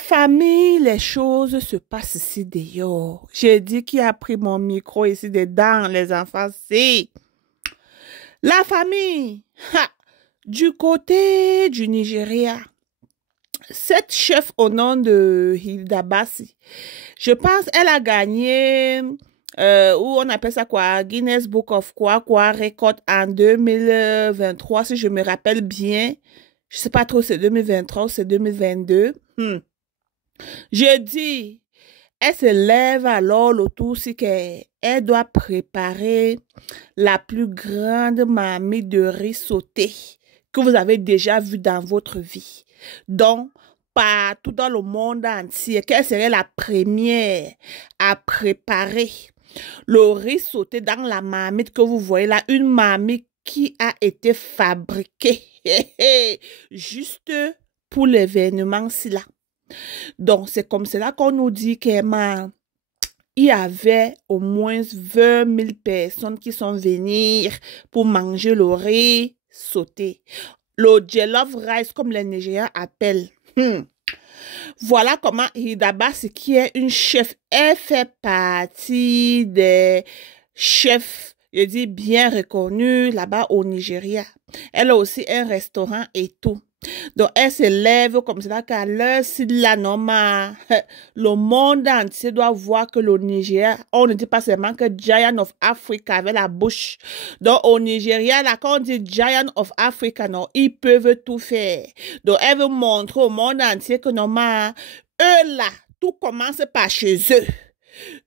famille, les choses se passent ici dehors. J'ai dit qui a pris mon micro ici dedans, les enfants, c'est la famille. Ha! Du côté du Nigeria, cette chef au nom de Hilda Bassi, je pense elle a gagné, ou on appelle ça quoi, Guinness Book of quoi, record en 2023, si je me rappelle bien. Je sais pas trop, c'est 2023 ou c'est 2022. Je dis, elle se lève alors le tout, c'est qu'elle doit préparer la plus grande marmite de riz sauté que vous avez déjà vue dans votre vie. Donc, partout dans le monde entier, qu'elle serait la première à préparer le riz sauté dans la marmite que vous voyez là, une marmite qui a été fabriquée juste pour l'événement-ci là. Donc, c'est comme cela qu'on nous dit qu'il y avait au moins 20 000 personnes qui sont venues pour manger le riz sauté. Le jollof rice, comme les Nigériens appellent. Voilà comment Hilda Bassi, qui est une chef, elle fait partie des chefs, je dis bien reconnus là-bas au Nigeria. Elle a aussi un restaurant et tout. Donc, elle se lève comme cela qu'à l'heure, si la norme, le monde entier doit voir que le Nigeria, on ne dit pas seulement que Giant of Africa avait la bouche. Donc, au Nigeria, là, quand on dit Giant of Africa, non, ils peuvent tout faire. Donc, elle veut montrer au monde entier que normalement, eux là, tout commence par chez eux.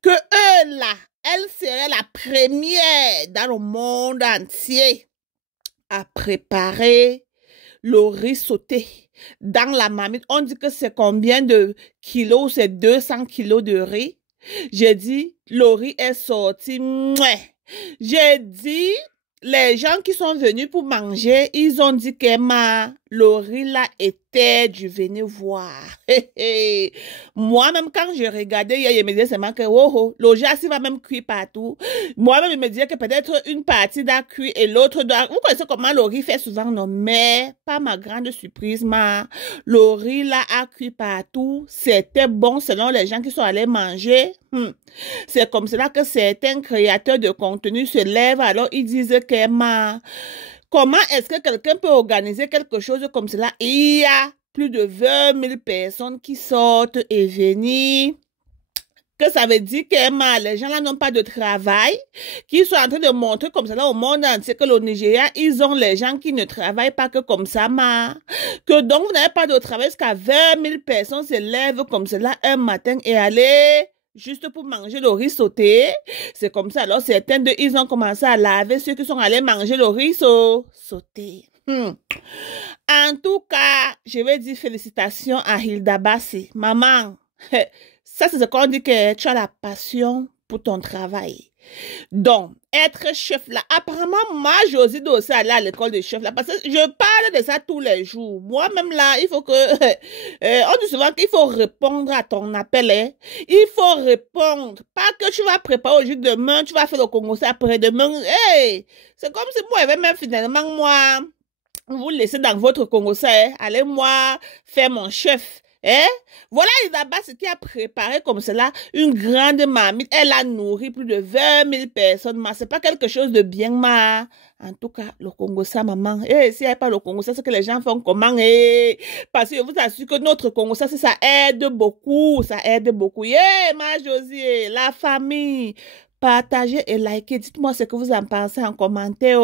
Que eux là, elle serait la première dans le monde entier à préparer le riz sauté dans la marmite. On dit que c'est combien de kilos? C'est 200 kilos de riz. J'ai dit, le riz est sorti. J'ai dit, les gens qui sont venus pour manger, ils ont dit que le riz là était du venez voir. Moi-même, quand je regardais, il me disait seulement que le jas, il va même cuire partout. Moi-même, il me disait que peut-être une partie doit cuire et l'autre doit... Vous connaissez comment le riz fait souvent, non? Mais, pas ma grande surprise, le riz là a cuit partout. C'était bon selon les gens qui sont allés manger. C'est comme cela que certains créateurs de contenu se lèvent, alors ils disent que comment est-ce que quelqu'un peut organiser quelque chose comme cela? Il y a plus de 20 000 personnes qui sortent et viennent. Que ça veut dire que les gens là n'ont pas de travail, qui sont en train de montrer comme ça là au monde entier que le Nigeria, ils ont les gens qui ne travaillent pas que comme ça, que donc vous n'avez pas de travail jusqu'à 20 000 personnes se lèvent comme cela un matin et aller juste pour manger le riz sauté. C'est comme ça. Alors, certains d'eux, ils ont commencé à laver ceux qui sont allés manger le riz sauté. En tout cas, je vais dire félicitations à Hilda Bassi. Maman, ça c'est ce qu'on dit que tu as la passion pour ton travail. Donc, être chef là, apparemment, moi, Josie doit aussi aller à l'école de chef là, parce que je parle de ça tous les jours. Moi-même là, il faut que, on dit souvent qu'il faut répondre à ton appel, hein. Il faut répondre. Pas que tu vas préparer au jour demain, tu vas faire le Congo après-demain. Hey, c'est comme si moi, même finalement, moi, vous laissez dans votre Congo hein. Allez, moi, faire mon chef. Voilà là-bas ce qui a préparé comme cela une grande marmite. Elle a nourri plus de 20 000 personnes. C'est pas quelque chose de bien, En tout cas, le Congo, ça, maman. S'il n'y a pas le Congo, ça, c'est que les gens font comment, Parce que je vous assure que notre Congo, ça aide beaucoup. Ça aide beaucoup. Ma Josie, la famille. Partagez et likez. Dites-moi ce que vous en pensez en commentaire,